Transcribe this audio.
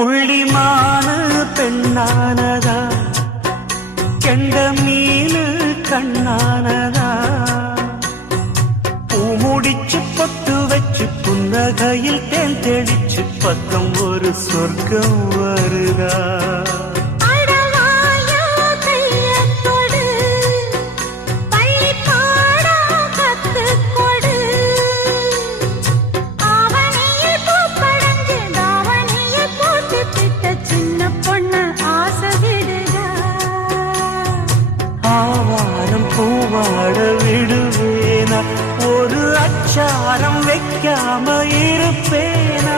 புள்ளிமான பெண்ணானதா, கெண்ட மீனு கண்ணானதா, பூமுடிச்சு பொட்டு வச்சு புன்னகையில் தேன் தெளிச்சு பக்கம் ஒரு சொர்க்கம் வருதா. ஆவாரம் பூவாட விடுவேனா, ஒரு அச்சாரம் வைக்காம இருப்பேனா.